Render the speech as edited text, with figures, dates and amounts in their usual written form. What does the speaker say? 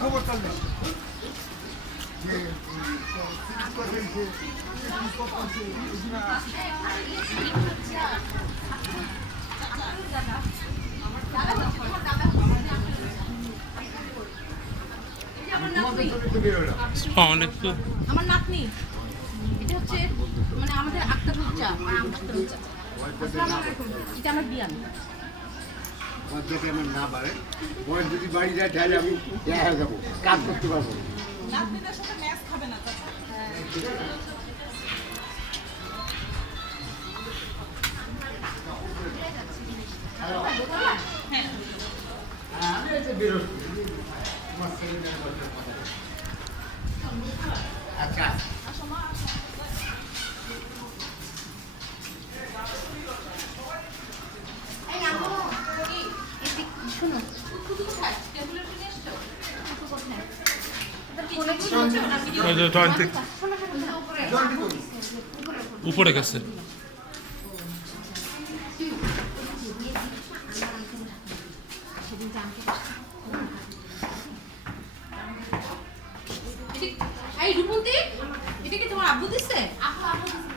খবর চলবে যে আমার নাতনি এটা হচ্ছে মানে আমাদের আক্তারুজ্জা আক্তারুজ্জা এটা আমার বিয়ান যদি আমার না বাড়ে বয়স যদি বাড়ি যায় তাহলে আমি দেখা যাবো কাজ করতে পারবো নাতনিদের সাথে ম্যাচ খাবে না চাচা আমি একটা বেরোচ্ছি তোমার ছেলে আচ্ছা শোনো উপরে গেছে এই রূপন্তী এটা কি তোমার আব্বু দিচ্ছে? আব্বু দিচ্ছে